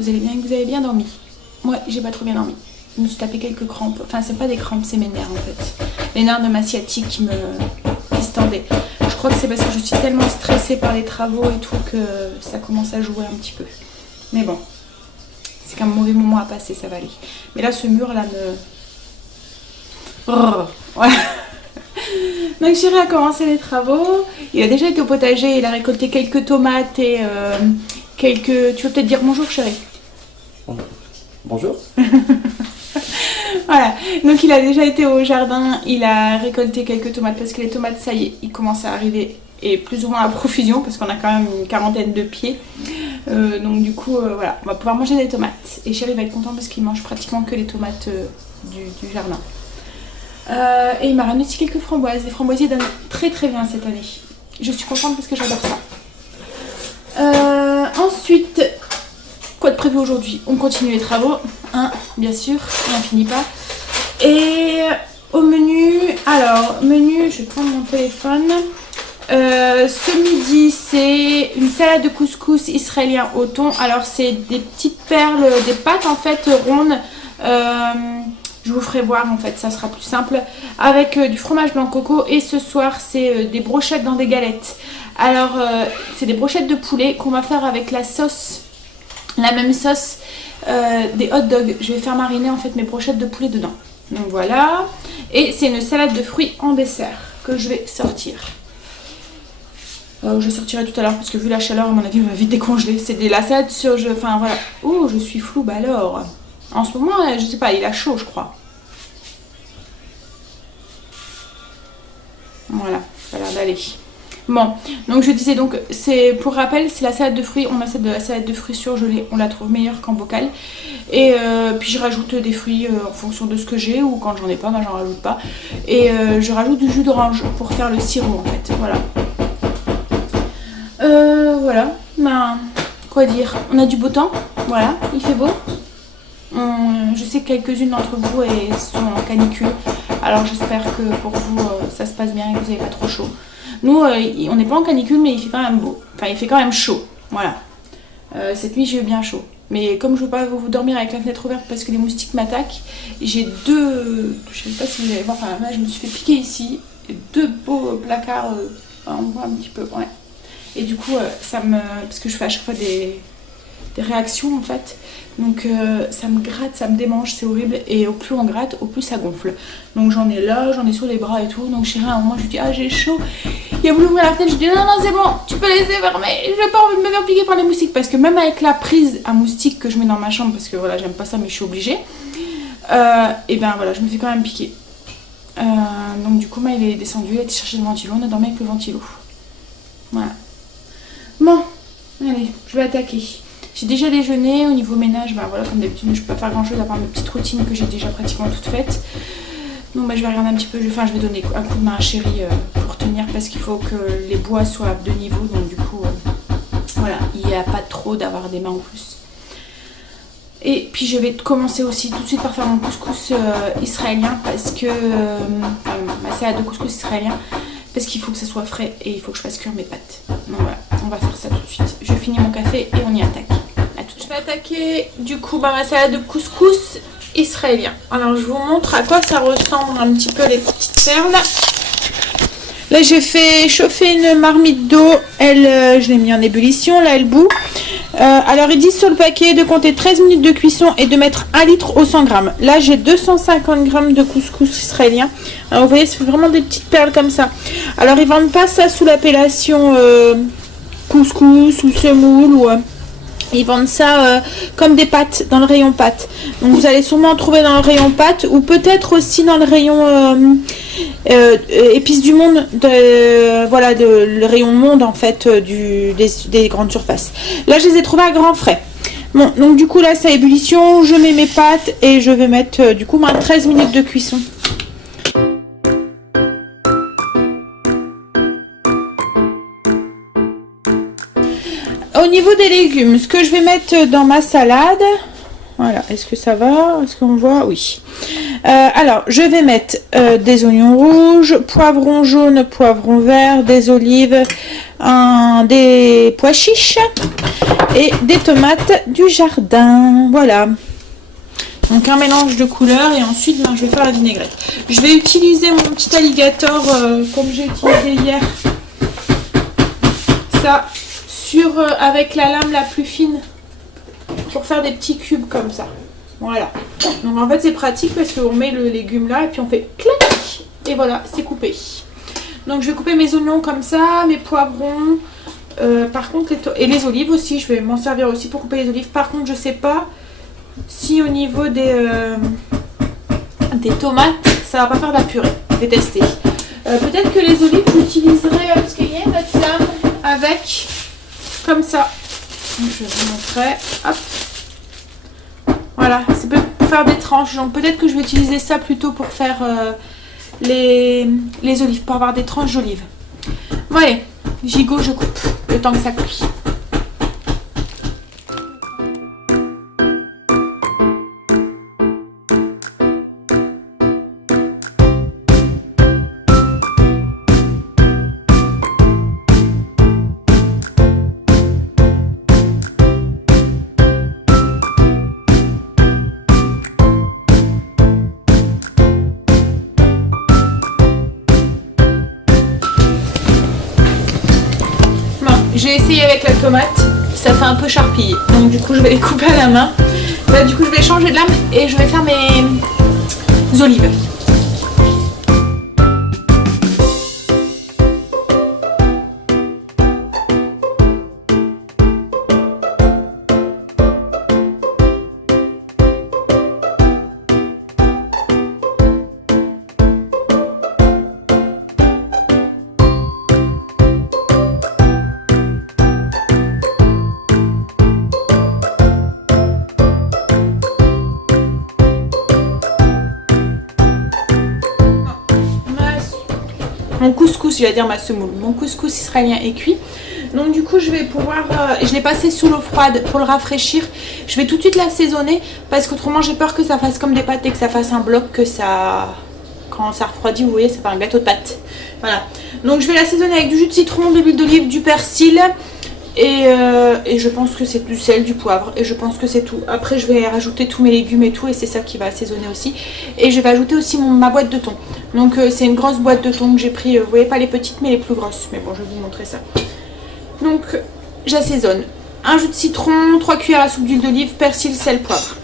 vous allez bien et que vous avez bien dormi. Moi, j'ai pas trop bien dormi. Je me suis tapé quelques crampes. Enfin, c'est pas des crampes, c'est mes nerfs en fait. Les nerfs de ma sciatique qui se tendaient. Je crois que c'est parce que je suis tellement stressée par les travaux et tout que ça commence à jouer un petit peu. Mais bon, c'est qu'un mauvais moment à passer, ça va aller. Mais là, ce mur là me... Voilà. Donc Chéri a commencé les travaux. Il a déjà été au potager, il a récolté quelques tomates et quelques... Tu veux peut-être dire bonjour Chéri? Bonjour. Voilà, donc il a déjà été au jardin, il a récolté quelques tomates parce que les tomates, ça y est, ils commencent à arriver et plus ou moins à profusion parce qu'on a quand même une quarantaine de pieds. Donc du coup, voilà, on va pouvoir manger des tomates. Et Chéri va être content parce qu'il mange pratiquement que les tomates du jardin. Et il m'a ramené aussi quelques framboises. Les framboisiers donnent très très bien cette année. Je suis contente parce que j'adore ça. Ensuite... Quoi de prévu aujourd'hui? On continue les travaux, hein, bien sûr, on n'en finit pas. Et au menu, alors, menu, je vais prendre mon téléphone. Ce midi, c'est une salade de couscous israélien au thon. Alors, c'est des petites perles, des pâtes en fait rondes. Je vous ferai voir en fait, ça sera plus simple. Avec du fromage blanc coco. Et ce soir, c'est des brochettes dans des galettes. Alors, c'est des brochettes de poulet qu'on va faire avec la sauce. La même sauce des hot dogs. Je vais faire mariner en fait mes brochettes de poulet dedans. Donc voilà. Et c'est une salade de fruits en dessert que je vais sortir. Je sortirai tout à l'heure parce que vu la chaleur, à mon avis, on va vite décongeler. C'est de la salade sur... Enfin voilà. Oh, je suis floue, bah alors. En ce moment, je sais pas, il a chaud, je crois. Voilà, ça a l'air d'aller. Bon, donc je disais, donc c'est pour rappel, c'est la salade de fruits. On a cette de la salade de fruits surgelée, on la trouve meilleure qu'en bocal. Et puis je rajoute des fruits en fonction de ce que j'ai, ou quand j'en ai pas, ben j'en rajoute pas. Et je rajoute du jus d'orange pour faire le sirop en fait, voilà. Voilà, ben, quoi dire, on a du beau temps, voilà, il fait beau. Je sais que quelques-unes d'entre vous sont en canicule, alors j'espère que pour vous ça se passe bien et que vous n'avez pas trop chaud. Nous, on n'est pas en canicule, mais il fait quand même beau. Enfin, il fait quand même chaud. Voilà. Cette nuit, j'ai eu bien chaud. Mais comme je ne veux pas vous dormir avec la fenêtre ouverte parce que les moustiques m'attaquent, j'ai deux... Je ne sais pas si vous allez voir, enfin, là, je me suis fait piquer ici. Et deux beaux placards, on voit un petit peu, ouais. Et du coup, ça me... Parce que je fais à chaque fois des réactions, en fait. Donc ça me gratte, ça me démange, c'est horrible. Et au plus on gratte, au plus ça gonfle. Donc j'en ai là, j'en ai sur les bras et tout. Donc Chéri, à un moment, je lui dis, ah j'ai chaud. Il a voulu ouvrir la fenêtre, je lui dis, non, non, c'est bon, tu peux laisser fermer. Je n'ai pas envie de me faire piquer par les moustiques. Parce que même avec la prise à moustiques que je mets dans ma chambre, parce que voilà, j'aime pas ça, mais je suis obligée. Et ben voilà, je me fais quand même piquer. Donc du coup, il est descendu, il a été chercher le ventilo. On a dormi avec le ventilo. Voilà. Bon, allez, je vais attaquer. J'ai déjà déjeuné, au niveau ménage, bah voilà, comme d'habitude, je peux pas faire grand chose à part mes petites routines que j'ai déjà pratiquement toutes faites. Donc bah, je vais regarder un petit peu, je vais donner un coup de main à Chéri pour tenir parce qu'il faut que les bois soient de niveau, donc du coup, voilà, il n'y a pas trop d'avoir des mains en plus. Et puis je vais commencer aussi tout de suite par faire mon couscous israélien parce que, ma salade de couscous israélien, parce qu'il faut que ça soit frais et il faut que je fasse cuire mes pâtes. Donc voilà, on va faire ça tout de suite. Je finis mon café et on y attaque. À tout de suite. Je vais attaquer du coup ma salade de couscous israélien. Alors je vous montre à quoi ça ressemble un petit peu les petites perles. Là j'ai fait chauffer une marmite d'eau. Je l'ai mis en ébullition. Là elle bout. Alors ils disent sur le paquet de compter 13 minutes de cuisson et de mettre 1 litre au 100 grammes. Là j'ai 250 grammes de couscous israélien. Alors vous voyez, c'est vraiment des petites perles comme ça. Alors ils vendent pas ça sous l'appellation couscous ou semoule ou... Ils vendent ça comme des pâtes dans le rayon pâtes. Donc vous allez sûrement en trouver dans le rayon pâtes ou peut-être aussi dans le rayon épices du monde. Voilà, le rayon monde en fait des grandes surfaces. Là je les ai trouvés à grands frais. Bon, donc du coup là c'est à ébullition. Je mets mes pâtes et je vais mettre du coup 13 minutes de cuisson. Au niveau des légumes, ce que je vais mettre dans ma salade, voilà, est-ce que ça va? Est-ce qu'on voit? Oui. Alors, je vais mettre des oignons rouges, poivrons jaunes, poivrons verts, des olives, des pois chiches et des tomates du jardin. Voilà. Donc un mélange de couleurs et ensuite je vais faire la vinaigrette. Je vais utiliser mon petit alligator comme j'ai utilisé hier. Ça avec la lame la plus fine pour faire des petits cubes comme ça. Voilà. Donc en fait c'est pratique parce qu'on met le légume là et puis on fait clac et voilà, c'est coupé. Donc je vais couper mes oignons comme ça, mes poivrons. Par contre et les olives aussi, je vais m'en servir aussi pour couper les olives. Par contre je sais pas si au niveau des tomates ça va pas faire de la purée. Je vais tester. Peut-être que les olives j'utiliserai parce qu'il y a une autre lame avec comme ça. Donc, je vous montrerai. Hop. Voilà, c'est pour faire des tranches. Donc peut-être que je vais utiliser ça plutôt pour faire les olives, pour avoir des tranches d'olives. Voilà, gigot, je coupe le temps que ça cuit. J'ai essayé avec la tomate, ça fait un peu charpillé, donc du coup je vais les couper à la main. Là, du coup je vais changer de lame et je vais faire mes olives. Mon couscous, je vais dire ma semoule. Mon couscous israélien est cuit. Donc du coup, je vais pouvoir... je l'ai passé sous l'eau froide pour le rafraîchir. Je vais tout de suite l'assaisonner parce qu'autrement, j'ai peur que ça fasse comme des pâtes et que ça fasse un bloc, que ça... Quand ça refroidit, vous voyez, c'est pas un gâteau de pâtes. Voilà. Donc je vais l'assaisonner avec du jus de citron, de l'huile d'olive, du persil. Et je pense que c'est du sel, du poivre. Et je pense que c'est tout. Après, je vais rajouter tous mes légumes et tout. Et c'est ça qui va assaisonner aussi. Et je vais ajouter aussi ma boîte de thon. Donc c'est une grosse boîte de thon que j'ai pris. Vous voyez pas les petites mais les plus grosses. Mais bon, je vais vous montrer ça. Donc j'assaisonne. Un jus de citron, 3 cuillères à soupe d'huile d'olive, persil, sel, poivre.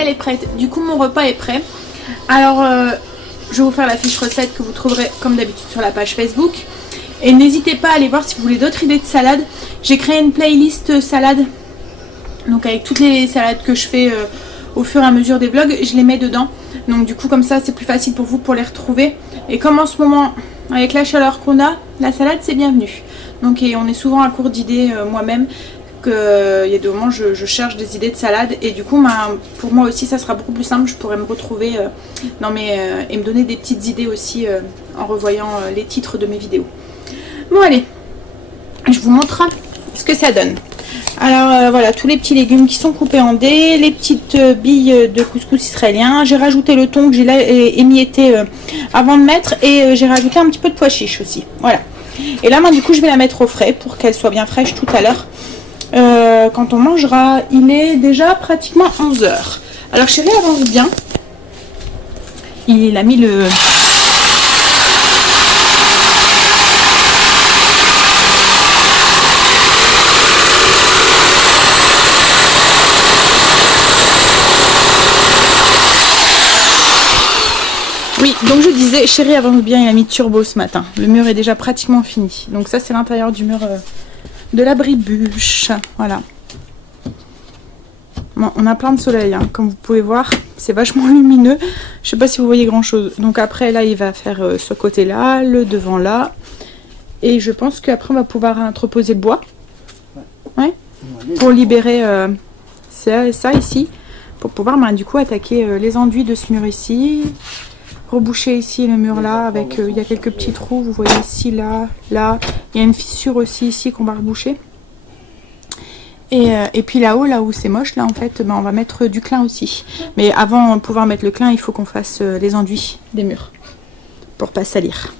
Elle est prête, du coup mon repas est prêt. Alors je vais vous faire la fiche recette que vous trouverez comme d'habitude sur la page Facebook et n'hésitez pas à aller voir si vous voulez d'autres idées de salade. J'ai créé une playlist salade, donc avec toutes les salades que je fais au fur et à mesure des vlogs, je les mets dedans, donc du coup comme ça c'est plus facile pour vous pour les retrouver. Et comme en ce moment avec la chaleur qu'on a, la salade c'est bienvenu. Donc et on est souvent à court d'idées moi-même. Il y a des moments je cherche des idées de salade et du coup pour moi aussi ça sera beaucoup plus simple, je pourrais me retrouver et me donner des petites idées aussi en revoyant les titres de mes vidéos. Bon allez, je vous montre ce que ça donne. Alors voilà, tous les petits légumes qui sont coupés en dés, les petites billes de couscous israélien, j'ai rajouté le thon que j'ai émietté avant de mettre et j'ai rajouté un petit peu de pois chiches aussi, voilà. Et là moi du coup je vais la mettre au frais pour qu'elle soit bien fraîche tout à l'heure. Quand on mangera, il est déjà pratiquement 11 h. Alors chérie avance bien. Il a mis le... Oui, donc je disais, chérie avance bien, il a mis turbo ce matin. Le mur est déjà pratiquement fini. Donc ça, c'est l'intérieur du mur de l'abri bûche. Voilà. Bon, on a plein de soleil, hein. Comme vous pouvez voir, c'est vachement lumineux. Je sais pas si vous voyez grand chose. Donc après, là, il va faire ce côté-là, le devant là. Et je pense qu'après, on va pouvoir entreposer le bois. Ouais. Pour libérer ça ici. Pour pouvoir, du coup, attaquer les enduits de ce mur ici. Reboucher ici le mur là avec il y a quelques petits trous, vous voyez ici, là, là, il y a une fissure aussi ici qu'on va reboucher. Et puis là-haut, là où c'est moche, là en fait, on va mettre du clin aussi. Mais avant de pouvoir mettre le clin, il faut qu'on fasse les enduits des murs pour pas salir.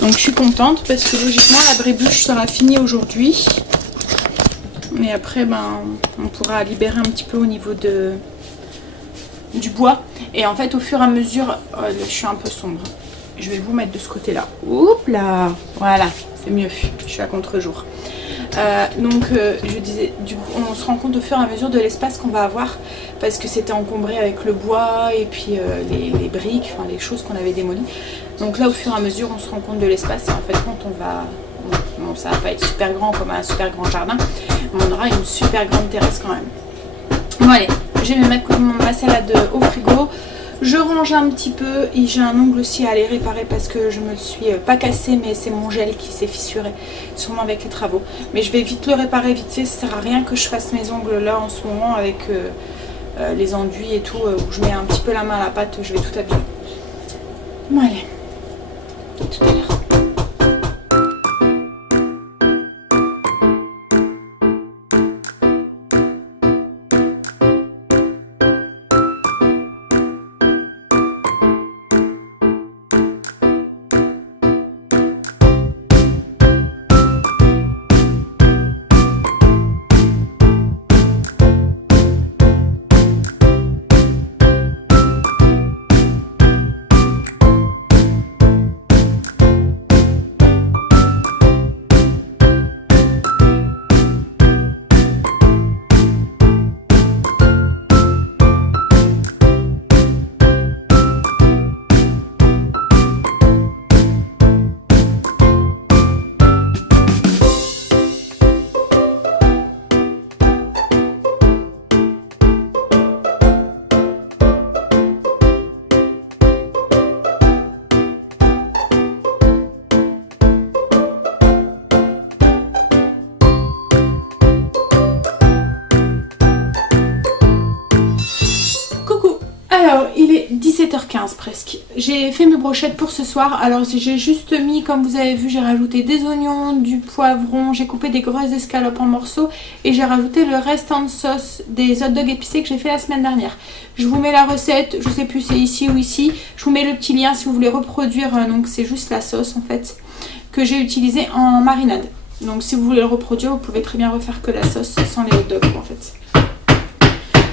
Donc je suis contente parce que logiquement l'abri bûche sera fini aujourd'hui. Et après, on pourra libérer un petit peu au niveau du bois. Et en fait, au fur et à mesure, je suis un peu sombre. Je vais vous mettre de ce côté-là. Oups là, voilà, c'est mieux. Je suis à contre-jour. Je disais, du coup, on se rend compte au fur et à mesure de l'espace qu'on va avoir. Parce que c'était encombré avec le bois et puis les briques, enfin les choses qu'on avait démolies. Donc là, au fur et à mesure, on se rend compte de l'espace. Et en fait, quand on va... Bon, ça va pas être super grand comme un super grand jardin, mais on aura une super grande terrasse quand même. Bon allez, je vais mettre ma salade au frigo. Je range un petit peu et j'ai un ongle aussi à aller réparer parce que je me le suis pas cassé, mais c'est mon gel qui s'est fissuré, sûrement avec les travaux. Mais je vais vite le réparer vite fait, ça sert à rien que je fasse mes ongles là en ce moment avec les enduits et tout, où je mets un petit peu la main à la pâte, je vais tout abîmer. Bon allez, à tout à l'heure. Alors, il est 17h15 presque. J'ai fait mes brochettes pour ce soir. Alors, j'ai juste mis, comme vous avez vu, j'ai rajouté des oignons, du poivron, j'ai coupé des grosses escalopes en morceaux et j'ai rajouté le restant de sauce des hot dogs épicés que j'ai fait la semaine dernière. Je vous mets la recette, je sais plus c'est ici ou ici. Je vous mets le petit lien si vous voulez reproduire. Donc, c'est juste la sauce en fait que j'ai utilisée en marinade. Donc, si vous voulez le reproduire, vous pouvez très bien refaire que la sauce sans les hot dogs en fait.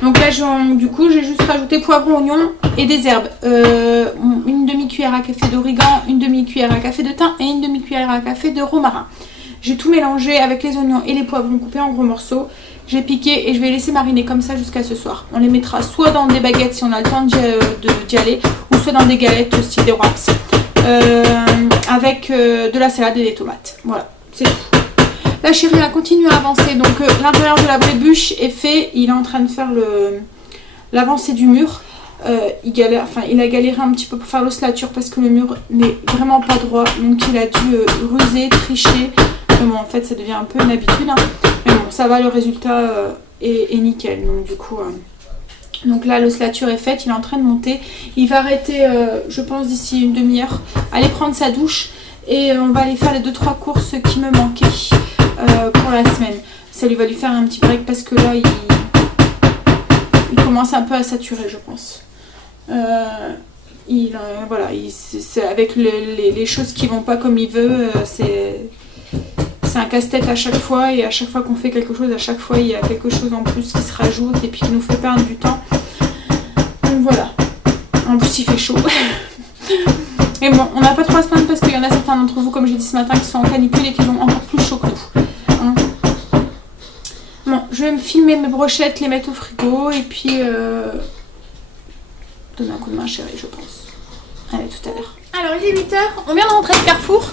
Donc là, du coup, j'ai juste rajouté poivron, oignon et des herbes. Une demi-cuillère à café d'origan, une demi-cuillère à café de thym et une demi-cuillère à café de romarin. J'ai tout mélangé avec les oignons et les poivrons coupés en gros morceaux. J'ai piqué et je vais laisser mariner comme ça jusqu'à ce soir. On les mettra soit dans des baguettes si on a le temps d'y aller, ou soit dans des galettes style des wraps. Avec de la salade et des tomates. Voilà, c'est tout. La chérie a continué à avancer, donc l'intérieur de l'abri bûche est fait, il est en train de faire l'avancée du mur. Il a galéré un petit peu pour faire l'ossature parce que le mur n'est vraiment pas droit, donc il a dû ruser, tricher. Mais bon, en fait ça devient un peu une habitude, hein. Mais bon, ça va, le résultat est nickel. Donc du coup, donc là l'ossature est faite, il est en train de monter. Il va arrêter, je pense d'ici une demi-heure, aller prendre sa douche et on va aller faire les 2-3 courses qui me manquaient. Pour la semaine, ça lui va lui faire un petit break parce que là il commence un peu à saturer, je pense. Voilà, avec les choses qui vont pas comme il veut, c'est un casse-tête à chaque fois, et à chaque fois qu'on fait quelque chose, à chaque fois il y a quelque chose en plus qui se rajoute et puis qui nous fait perdre du temps. Donc voilà, en plus il fait chaud. Mais bon, on n'a pas trop à se plaindre parce qu'il y en a certains d'entre vous, comme j'ai dit ce matin, qui sont en canicule et qui ont encore plus chaud que nous. Bon, je vais me filmer mes brochettes, les mettre au frigo et puis donner un coup de main à Chérie, je pense. Allez, tout à l'heure. Alors, il est 8h, on vient de rentrer de Carrefour.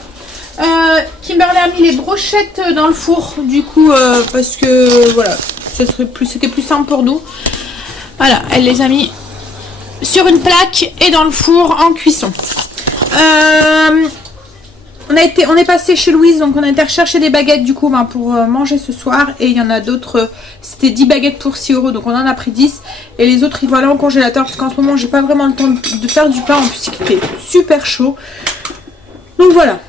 Kimberly a mis les brochettes dans le four, du coup, parce que voilà, c'était plus simple pour nous. Voilà, elle les a mis sur une plaque et dans le four en cuisson. On est passé chez Louise, donc on a été rechercher des baguettes du coup pour manger ce soir. Et il y en a d'autres, c'était 10 baguettes pour 6 €, donc on en a pris 10. Et les autres, ils vont aller au congélateur parce qu'en ce moment, j'ai pas vraiment le temps de faire du pain. En plus, il fait super chaud. Donc voilà.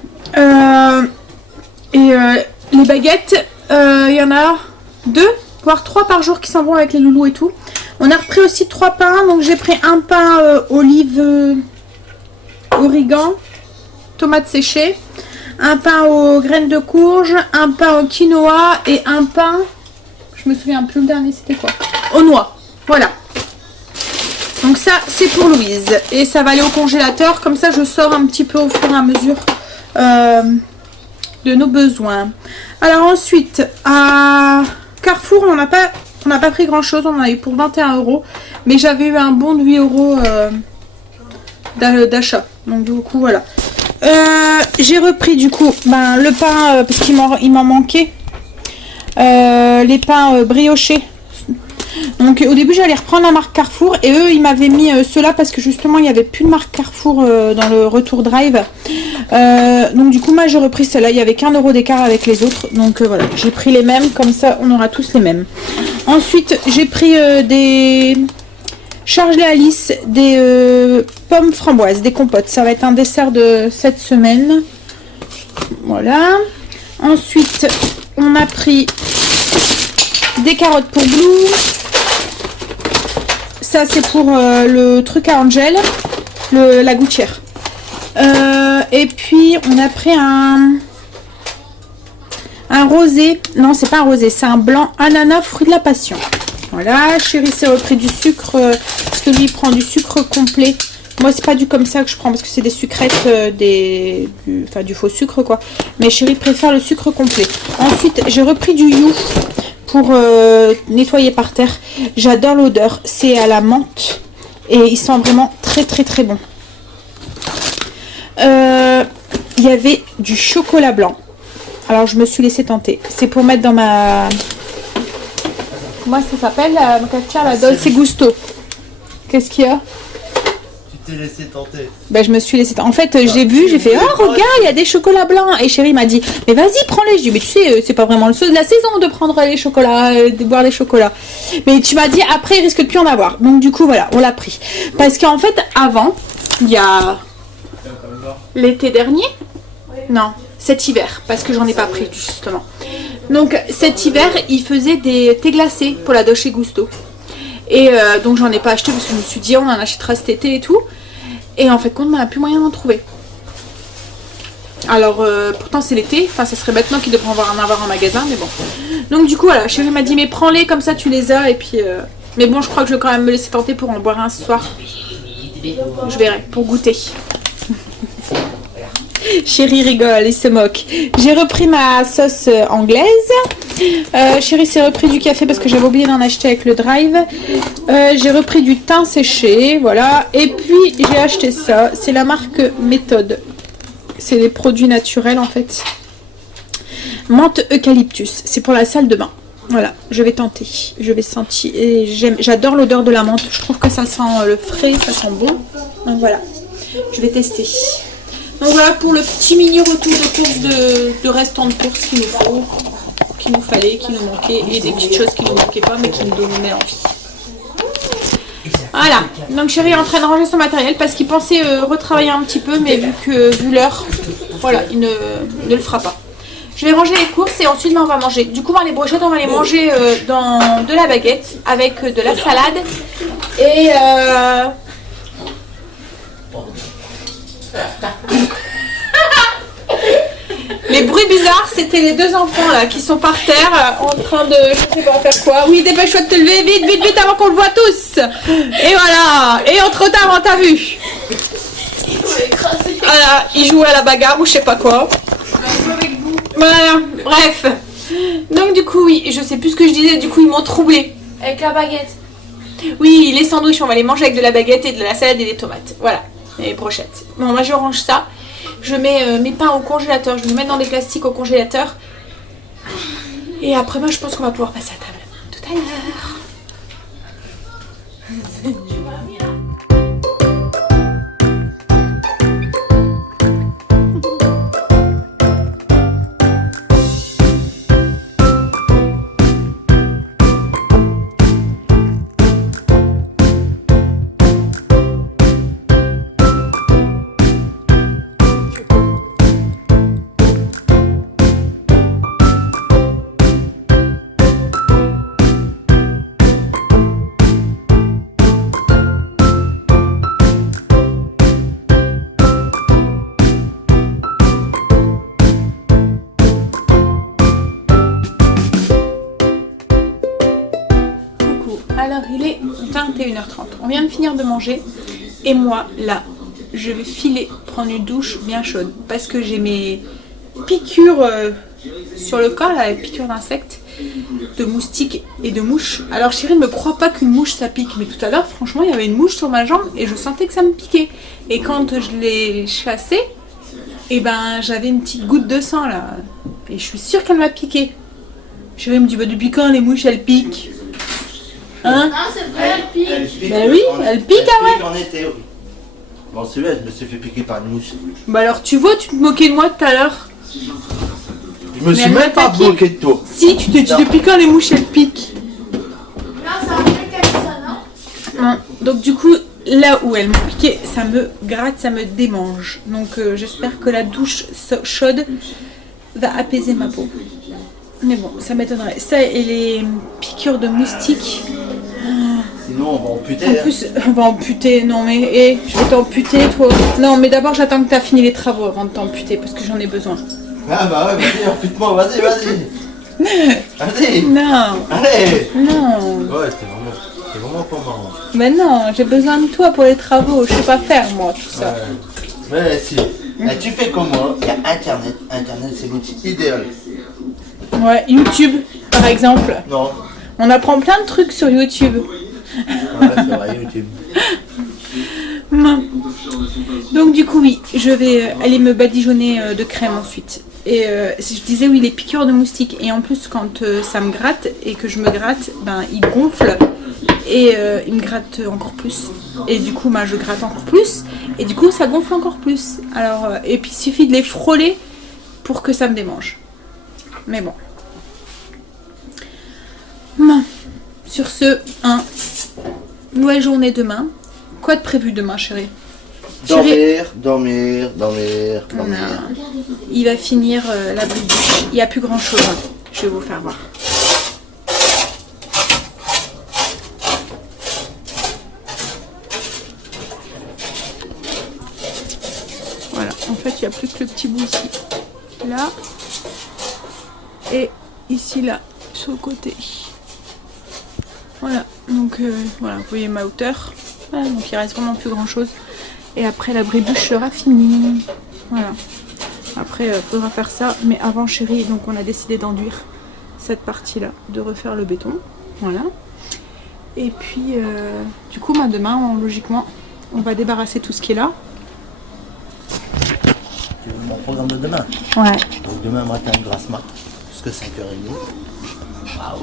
Les baguettes, il y en a 2, voire 3 par jour qui s'en vont avec les loulous et tout. On a repris aussi 3 pains, donc j'ai pris un pain olive, origan, tomates séchées, un pain aux graines de courge, un pain au quinoa et un pain, je me souviens plus le dernier c'était quoi, aux noix. Voilà. Donc ça c'est pour Louise et ça va aller au congélateur, comme ça je sors un petit peu au fur et à mesure de nos besoins. Alors ensuite à Carrefour on n'a pas pris grand chose, on en a eu pour 21 €, mais j'avais eu un bon de 8 € d'achat, donc du coup voilà. J'ai repris du coup le pain parce qu'il m'en manquait, les pains briochés. Donc au début j'allais reprendre la marque Carrefour et eux ils m'avaient mis ceux-là parce que justement il n'y avait plus de marque Carrefour dans le retour drive. Donc du coup moi j'ai repris celle-là, il y avait qu'1 € d'écart avec les autres, donc voilà, j'ai pris les mêmes, comme ça on aura tous les mêmes. Ensuite j'ai pris des Charge-les Alice, des pommes framboises, des compotes. Ça va être un dessert de cette semaine. Voilà. Ensuite, on a pris des carottes pour Blue. Ça, c'est pour le truc à Angel, la gouttière. Et puis, on a pris un rosé. Non, c'est pas un rosé, c'est un blanc ananas fruit de la passion. Voilà, Chérie s'est repris du sucre, parce que lui il prend du sucre complet. Moi c'est pas du comme ça que je prends parce que c'est des sucrètes, du faux sucre quoi. Mais Chérie préfère le sucre complet. Ensuite j'ai repris du You pour nettoyer par terre. J'adore l'odeur, c'est à la menthe et il sent vraiment très très très bon. Il y avait du chocolat blanc. Alors je me suis laissé tenter. C'est pour mettre dans ma... Comment ça s'appelle la Dolce Gusto. Qu'est-ce qu'il y a? Tu t'es laissé tenter. Ben, je me suis laissé tenter. En fait, j'ai vu, j'ai fait, oh regarde, il y a des chocolats blancs. Et Chérie m'a dit, mais vas-y, prends-les. Je dis, mais tu sais, c'est pas vraiment la saison de prendre les chocolats, de boire les chocolats. Mais tu m'as dit, après, il risque de plus en avoir. Donc du coup, voilà, on l'a pris. Parce qu'en fait, avant, il y a l'été dernier. Non, cet hiver, parce que j'en ai pas pris, justement. Donc cet hiver, il faisait des thés glacés pour la Dolce Gusto. Et donc j'en ai pas acheté parce que je me suis dit on en achètera cet été et tout. Et en fait, on n'a plus moyen d'en trouver. Alors pourtant c'est l'été, enfin ça serait bêtement qu'il devrait en avoir en magasin, mais bon. Donc du coup voilà, Chérie m'a dit mais prends-les comme ça tu les as et puis... Mais bon je crois que je vais quand même me laisser tenter pour en boire un ce soir. Je verrai, pour goûter. Chérie rigole, il se moque. J'ai repris ma sauce anglaise. Chérie s'est repris du café parce que j'avais oublié d'en acheter avec le drive. J'ai repris du thym séché, voilà. Et puis j'ai acheté ça. C'est la marque Méthode. C'est des produits naturels en fait. Menthe eucalyptus. C'est pour la salle de bain. Voilà, je vais tenter. Je vais sentir. Et j'adore l'odeur de la menthe. Je trouve que ça sent le frais, ça sent bon. Donc voilà, je vais tester. Donc voilà pour le petit mini retour de course de restant de course qu'il nous faut, qu'il nous fallait, qui nous manquait, et des petites choses qui nous manquaient pas mais qui nous donnaient envie. Voilà, donc Chérie est en train de ranger son matériel parce qu'il pensait retravailler un petit peu, mais vu l'heure, voilà, il ne le fera pas. Je vais ranger les courses et ensuite on va manger. Du coup, les brochettes, on va les manger dans de la baguette avec de la salade et... Les bruits bizarres, c'était les deux enfants là qui sont par terre en train de... Je sais pas faire quoi. Oui, dépêche-toi de te lever, vite, vite, vite avant qu'on le voit tous. Et voilà. Et entre tard, t'as vu. Voilà, ils jouent à la bagarre ou je sais pas quoi. Voilà, bref. Donc du coup, oui, je sais plus ce que je disais, du coup ils m'ont troublé. Avec la baguette. Oui, les sandwichs, on va les manger avec de la baguette et de la salade et des tomates. Voilà, et les brochettes. Bon, moi je range ça. Je mets mes pains au congélateur, je vais les mettre dans des plastiques au congélateur. Et après, moi je pense qu'on va pouvoir passer à table. Tout à l'heure. Alors il est 21h30, on vient de finir de manger et moi là je vais filer prendre une douche bien chaude parce que j'ai mes piqûres sur le corps, là, les piqûres d'insectes, de moustiques et de mouches. Alors chérie ne me croit pas qu'une mouche ça pique, mais tout à l'heure franchement il y avait une mouche sur ma jambe et je sentais que ça me piquait. Et quand je l'ai chassée, et ben j'avais une petite goutte de sang là et je suis sûre qu'elle m'a piqué. Chérie me dit bah depuis quand les mouches elles piquent? Hein? Ah, c'est vrai, elle pique. Bah oui, elle pique, ah ouais. En été, oui. Bon, celui-là, je me suis fait piquer par une mouche. Bah alors tu vois, tu te moquais de moi tout à l'heure. Je me suis elle m'a même pas attaqué. moqué de toi. Si, tu te dis depuis quand les mouches elles piquent? Non, c'est un truc comme ça, non? Non. Donc du coup, là où elles m'ont piqué, ça me gratte, ça me démange. Donc j'espère que la douche chaude va apaiser ma peau. Mais bon, ça m'étonnerait. Ça et les piqûres de moustiques. Sinon, on va amputer. En plus, on va amputer. Non mais, je vais t'amputer toi. Non mais d'abord j'attends que tu as fini les travaux avant de t'amputer parce que j'en ai besoin. Ah bah ouais, vas-y, ampute-moi, vas-y, vas-y. Allez. Non. Allez. Non. Ouais, c'est vraiment pas marrant. Mais non, j'ai besoin de toi pour les travaux. Je sais pas faire moi tout ça. Ouais. Mais si. Eh, tu fais comme moi, il y a Internet. Internet, c'est l'outil idéal. Ouais, YouTube par exemple. Non. On apprend plein de trucs sur YouTube. Ouais, c'est vrai, YouTube. Donc du coup oui, je vais aller me badigeonner de crème ensuite. Et si je disais oui les piqûres de moustiques et en plus quand ça me gratte et que je me gratte, ben il gonfle et il me gratte encore plus. Et du coup ben, je gratte encore plus et du coup ça gonfle encore plus. Alors et puis il suffit de les frôler pour que ça me démange. Mais bon. Sur ce, nouvelle journée demain. Quoi de prévu demain, chérie? Dormir. Non. Il va finir la bouche. Il n'y a plus grand chose. Je vais vous faire voir. Voilà. En fait, il n'y a plus que le petit bout ici. Là. Et ici, là. Sur le côté. Voilà. Donc, voilà. Vous voyez ma hauteur. Voilà. Donc, il reste vraiment plus grand chose. Et après l'abri-bouche sera fini. Voilà. Après, faudra faire ça. Mais avant, chérie, donc on a décidé d'enduire cette partie-là, de refaire le béton. Voilà. Et puis, du coup, demain, logiquement, on va débarrasser tout ce qui est là. Tu veux mon programme de demain? Ouais. Donc demain matin, grasse mat, jusqu'à 5h30. Waouh.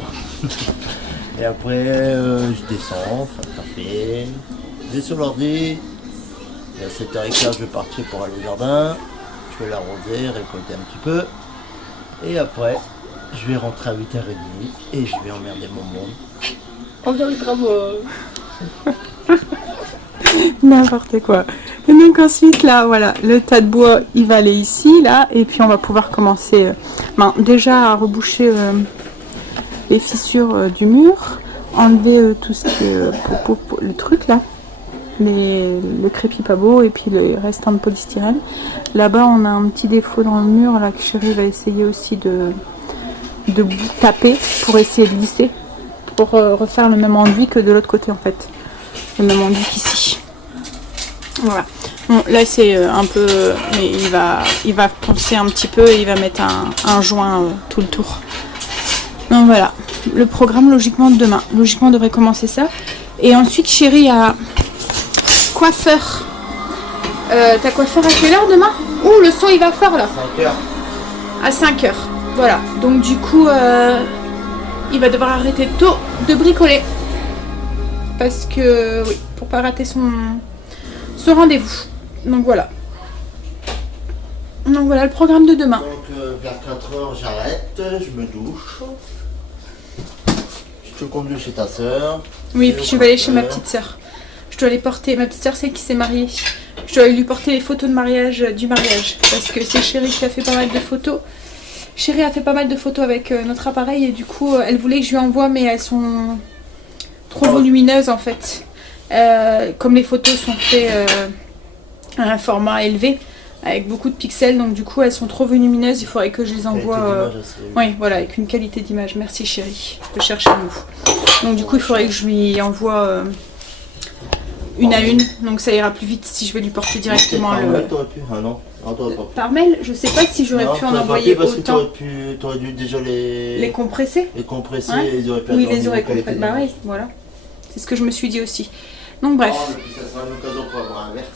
Et après, je descends, faire le café. Je vais sur l'ordi. Et à 7h15, je vais partir pour aller au jardin. Je vais l'arroser, récolter un petit peu. Et après, je vais rentrer à 8h30 et je vais emmerder mon monde. En faisant les travaux. N'importe quoi. Et donc ensuite, là, voilà, le tas de bois, il va aller ici, là. Et puis on va pouvoir commencer déjà à reboucher les fissures du mur. Enlever tout ce qui est le truc, là. Le crépi pas beau et puis les restants de polystyrène. Là-bas on a un petit défaut dans le mur là que chérie va essayer aussi de taper pour essayer de lisser, pour refaire le même enduit que de l'autre côté en fait, le même enduit qu'ici. Voilà. Bon là c'est un peu, mais il va poncer un petit peu et il va mettre un joint tout le tour Donc voilà, le programme logiquement de demain. Logiquement on devrait commencer ça. Et ensuite chérie a coiffeur. T'as coiffeur à quelle heure demain? Ouh, le son il va fort là. 5 heures. À 5 heures. Voilà, donc du coup il va devoir arrêter tôt de bricoler. Parce que oui, pour pas rater son rendez-vous. Donc voilà. Donc voilà le programme de demain. Donc vers 4 heures j'arrête, je me douche. Je te conduis chez ta soeur. Oui, puis je vais aller chez ma petite soeur. Je dois aller porter, ma petite soeur c'est qui s'est mariée. Je dois aller lui porter les photos de mariage, du mariage. Parce que c'est Chérie qui a fait pas mal de photos. Chérie a fait pas mal de photos avec notre appareil et du coup elle voulait que je lui envoie mais elles sont trop volumineuses en fait. Comme les photos sont faites à un format élevé avec beaucoup de pixels, donc du coup elles sont trop volumineuses, il faudrait que je les envoie oui, voilà, avec une qualité d'image. Merci Chérie de chercher le mot. Donc du coup il faudrait que je lui envoie une à une, donc ça ira plus vite si je vais lui porter directement le... Par mail, je sais pas si j'aurais pu en envoyer autant. T'aurais dû déjà les compresser. Les compresser, Ouais. ils auraient pu Oui, avoir les une aurait qualité compressés. Bah d'image. oui, voilà. C'est ce que je me suis dit aussi. Donc bref. Oh, mais puis ça sera une occasion pour avoir un verre.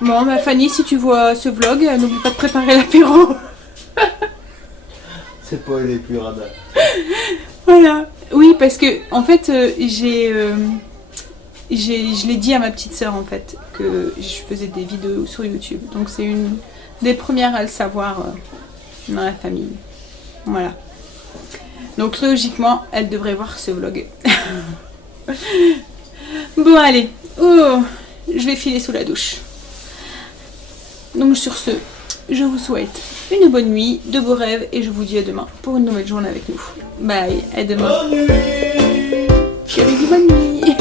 Bon, bah Fanny, si tu vois ce vlog, n'oublie pas de préparer l'apéro. C'est pas les plus radins. Voilà. Oui, parce que en fait, je l'ai dit à ma petite sœur en fait que je faisais des vidéos sur YouTube. Donc c'est une des premières à le savoir dans la famille. Voilà. Donc logiquement, elle devrait voir ce vlog. Bon allez. Oh, je vais filer sous la douche. Donc sur ce, je vous souhaite une bonne nuit, de beaux rêves et je vous dis à demain pour une nouvelle journée avec nous. Bye, à demain. Bonne nuit. Chérie, bonne nuit.